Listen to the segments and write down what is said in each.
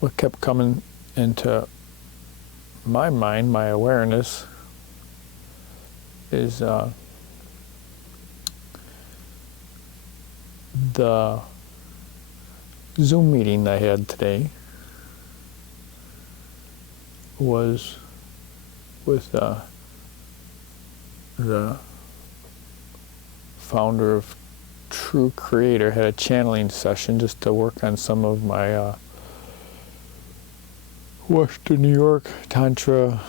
what kept coming into my mind, my awareness, is the Zoom meeting I had today was with the founder of True Creator. Had a channeling session just to work on some of my Western New York Tantra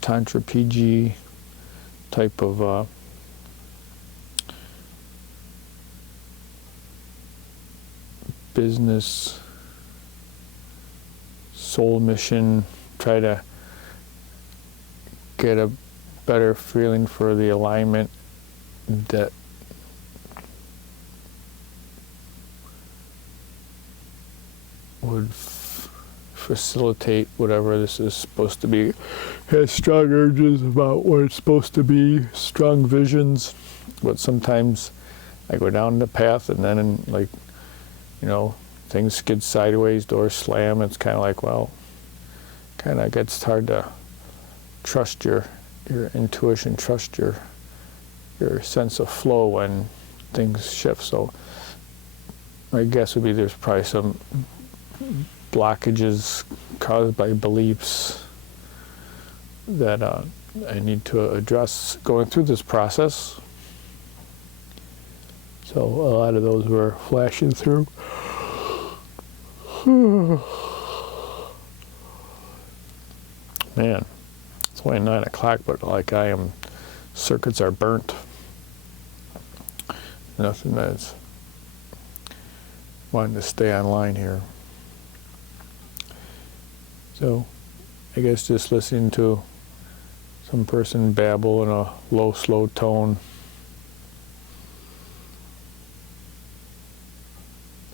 PG type of business soul mission, try to get a better feeling for the alignment that would facilitate whatever this is supposed to be. Has strong urges about what it's supposed to be, strong visions, but sometimes I go down the path and then things skid sideways, doors slam. It's kind of like, well, kind of gets hard to trust your intuition, trust your sense of flow when things shift. So my guess would be there's probably some blockages caused by beliefs that I need to address going through this process. So a lot of those were flashing through. Man, it's only 9 o'clock, but like circuits are burnt. Nothing that's wanting to stay online here. So I guess just listening to some person babble in a low, slow tone.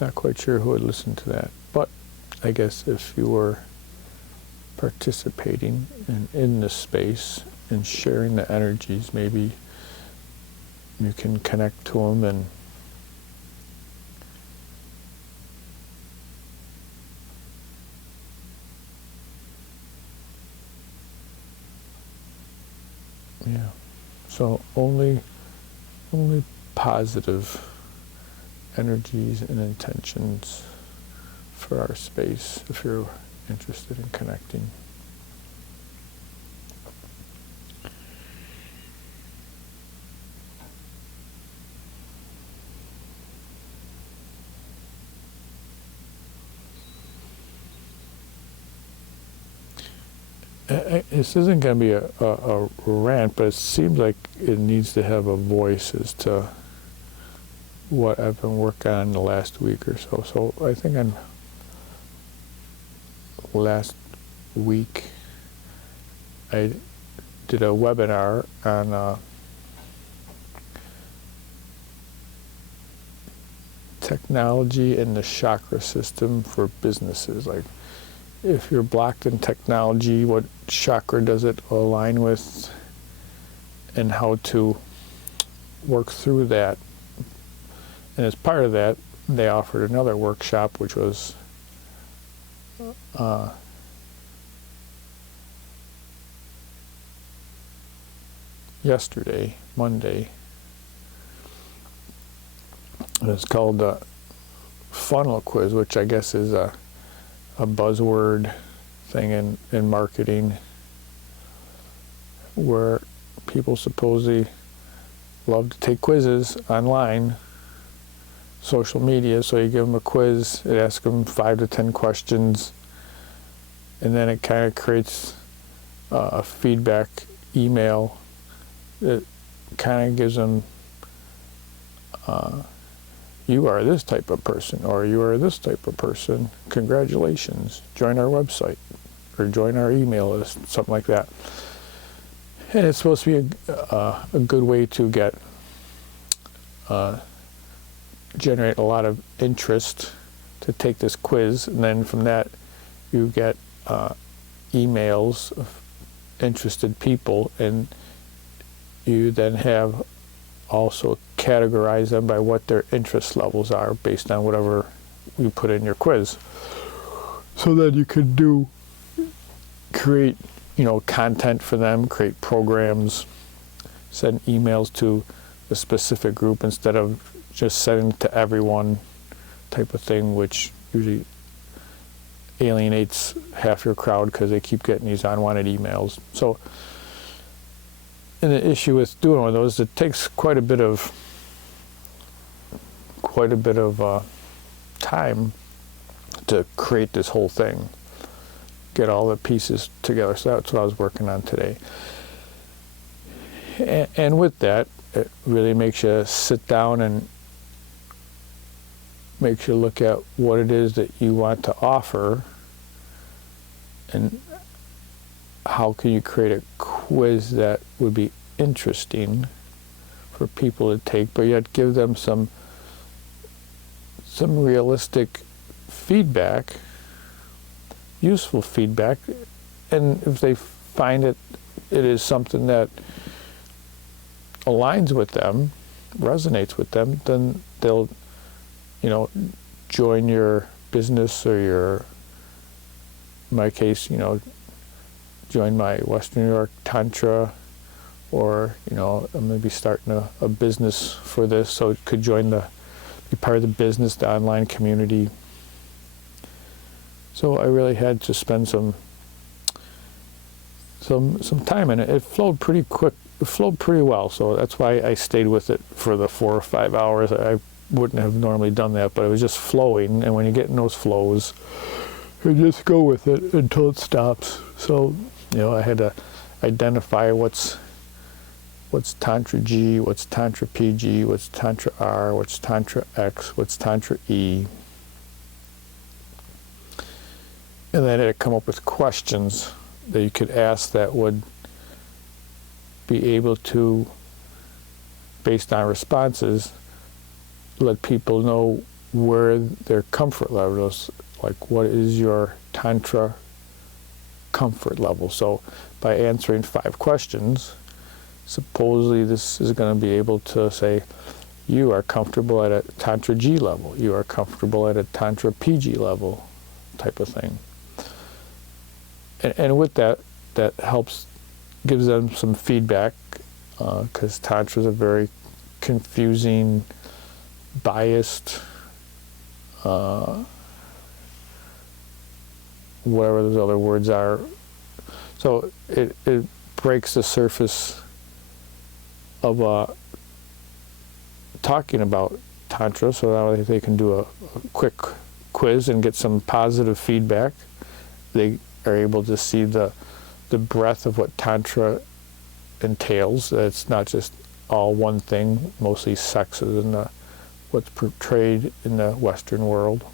Not quite sure who would listen to that, but I guess if you were participating in this space and sharing the energies, maybe you can connect to them and so only positive energies and intentions for our space if you're interested in connecting. This isn't going to be a rant, but it seems like it needs to have a voice as to what I've been working on the last week or so. So I think last week I did a webinar on technology and the chakra system for businesses. Like, if you're blocked in technology, what chakra does it align with, and how to work through that. And as part of that, they offered another workshop, which was yesterday, Monday. And it's called the Funnel Quiz, which I guess is a buzzword thing in marketing, where people supposedly love to take quizzes online, social media. So you give them a quiz, it asks them 5 to 10 questions, and then it kind of creates a feedback email that kind of gives them you are this type of person, or you are this type of person. Congratulations, join our website, or join our email list, something like that. And it's supposed to be a good way to get generate a lot of interest to take this quiz, and then from that you get emails of interested people, and you then have also categorize them by what their interest levels are based on whatever you put in your quiz. So that you could create, content for them, create programs, send emails to a specific group instead of just sending to everyone type of thing, which usually alienates half your crowd because they keep getting these unwanted emails. So, and the issue with doing one of those, it takes quite a bit of time to create this whole thing, get all the pieces together. So that's what I was working on today. And with that, it really makes you sit down and makes you look at what it is that you want to offer and how can you create a quiz that would be interesting for people to take, but yet give them some realistic feedback, useful feedback, and if they find it is something that aligns with them, resonates with them, then they'll, join your business or in my case, join my Western New York Tantra, or, I'm maybe starting a business for this, so it could be part of the business, the online community. So I really had to spend some time in it. It flowed pretty quick. It flowed pretty well, so that's why I stayed with it for the 4 or 5 hours. I wouldn't have normally done that, but it was just flowing, and when you get in those flows, you just go with it until it stops. So, I had to identify what's Tantra G, what's Tantra PG, what's Tantra R, what's Tantra X, what's Tantra E. And then I had to come up with questions that you could ask that would be able to, based on responses, let people know where their comfort level is, like what is your Tantra comfort level. So by answering 5 questions, supposedly this is going to be able to say, you are comfortable at a Tantra G level, you are comfortable at a Tantra PG level type of thing. And with that helps, gives them some feedback, because Tantra is a very confusing, biased, whatever those other words are. So it breaks the surface of talking about Tantra, so that way they can do a quick quiz and get some positive feedback. They are able to see the breadth of what Tantra entails. It's not just all one thing, mostly sex is in what's portrayed in the Western world.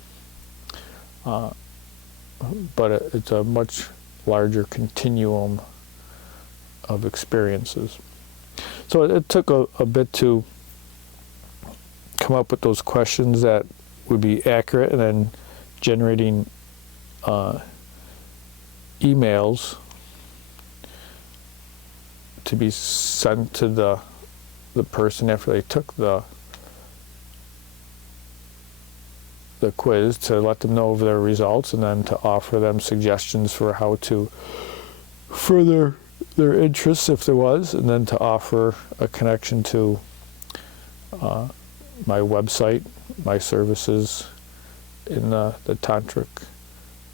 But it's a much larger continuum of experiences. So it took a bit to come up with those questions that would be accurate, and then generating emails to be sent to the person after they took the quiz, to let them know of their results, and then to offer them suggestions for how to further their interests if there was, and then to offer a connection to my website, my services in the tantric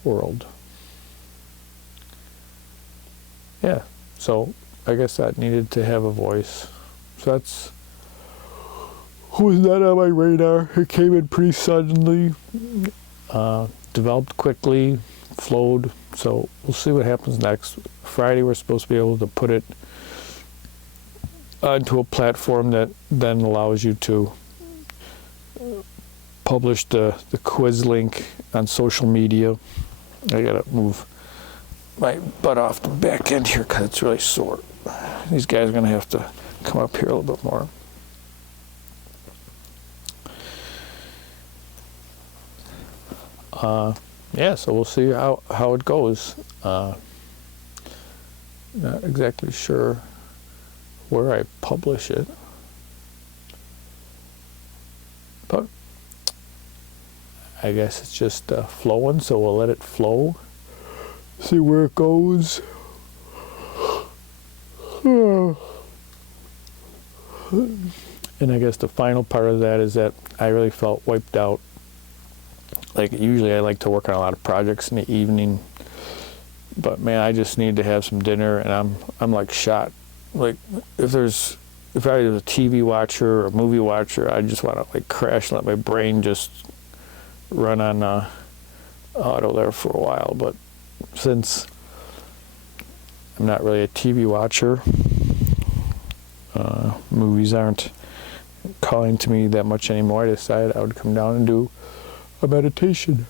world. Yeah, so I guess that needed to have a voice. So that's, was not on my radar. It came in pretty suddenly, developed quickly, flowed. So we'll see what happens next. Friday we're supposed to be able to put it onto a platform that then allows you to publish the quiz link on social media. I gotta move my butt off the back end here because it's really sore. These guys are gonna have to come up here a little bit more. Yeah, so we'll see how it goes. Not exactly sure where I publish it, but I guess it's just flowing, so we'll let it flow. See where it goes. And I guess the final part of that is that I really felt wiped out. Like usually I like to work on a lot of projects in the evening, but man, I just need to have some dinner, and I'm like shot. Like if I was a TV watcher or a movie watcher, I just want to like crash and let my brain just run on auto there for a while. But since I'm not really a TV watcher, movies aren't calling to me that much anymore, I decided I would come down and do a meditation.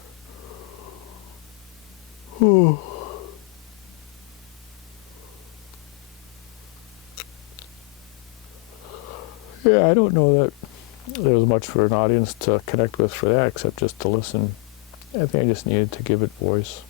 Yeah, I don't know that there was much for an audience to connect with for that, except just to listen. I think I just needed to give it voice.